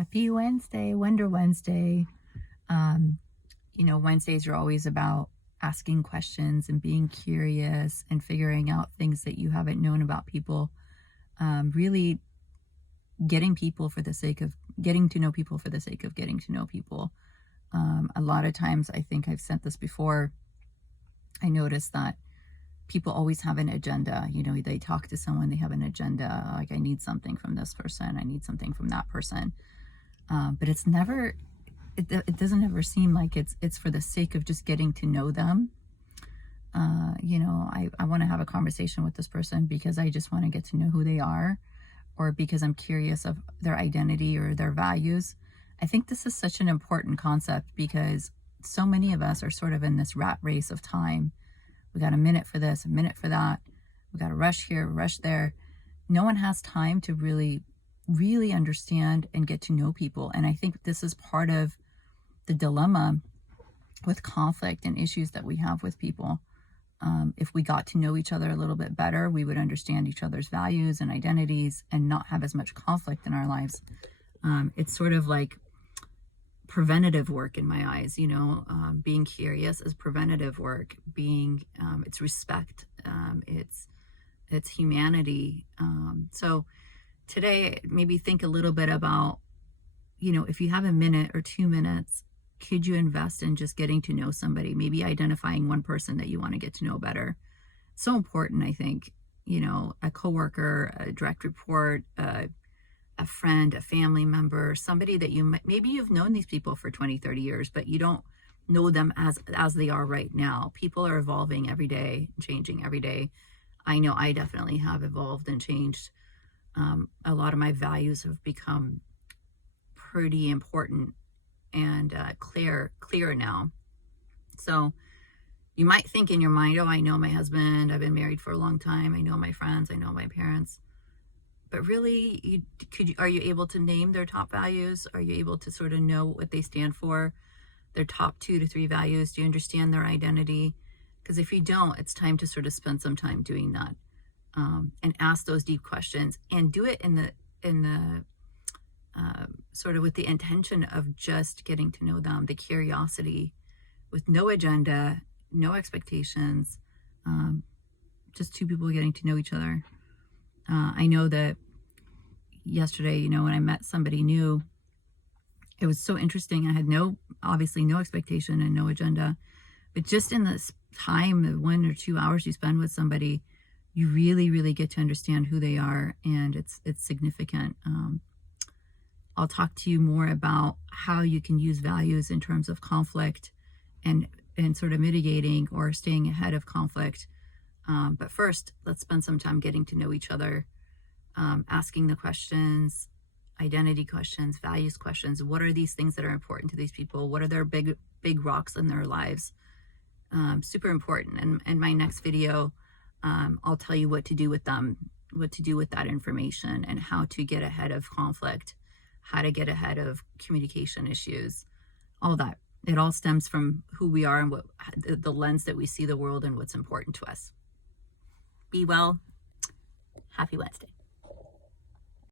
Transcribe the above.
Happy Wednesday, Wonder Wednesday. Wednesdays are always about asking questions and being curious and figuring out things that you haven't known about people. Really getting people for the sake of getting to know people for the sake of getting to know people. A lot of times, I think I've said this before, I noticed that people always have an agenda. They talk to someone, they have an agenda, like I need something from this person, I need something from that person. But it's never, it doesn't ever seem like it's for the sake of just getting to know them. I want to have a conversation with this person because I just want to get to know who they are, or because I'm curious of their identity or their values. I think this is such an important concept because so many of us are sort of in this rat race of time. We got a minute for this, a minute for that. We got to rush here, rush there. No one has time to really understand and get to know people. And I think this is part of the dilemma with conflict and issues that we have with people. If we got to know each other a little bit better, we would understand each other's values and identities and not have as much conflict in our lives. It's sort of like preventative work in my eyes. Being curious is preventative work. It's respect. It's humanity. So today, maybe think a little bit about, if you have a minute or 2 minutes, could you invest in just getting to know somebody? Maybe identifying one person that you want to get to know better. So important, I think. A coworker, a direct report, a friend, a family member, somebody that maybe you've known these people for 20, 30 years, but you don't know them as they are right now. People are evolving every day, changing every day. I know I definitely have evolved and changed. A lot of my values have become pretty important and clear now. So you might think in your mind, oh, I know my husband, I've been married for a long time, I know my friends, I know my parents. But really, are you able to name their top values? Are you able to sort of know what they stand for? Their top 2 to 3 values? Do you understand their identity? Because if you don't, it's time to sort of spend some time doing that, and ask those deep questions, and do it in the sort of with the intention of just getting to know them, the curiosity, with no agenda, no expectations, just 2 people getting to know each other. I know that yesterday, when I met somebody new, it was so interesting. I had obviously no expectation and no agenda, but just in this time of 1 or 2 hours you spend with somebody, you really get to understand who they are, and it's significant. I'll talk to you more about how you can use values in terms of conflict and sort of mitigating or staying ahead of conflict. But first, let's spend some time getting to know each other, asking the questions, identity questions, values questions. What are these things that are important to these people? What are their big rocks in their lives? Super important. And in my next video, I'll tell you what to do with them, what to do with that information, and how to get ahead of conflict, how to get ahead of communication issues, all that. It all stems from who we are and the lens that we see the world and what's important to us. Be well. Happy Wednesday.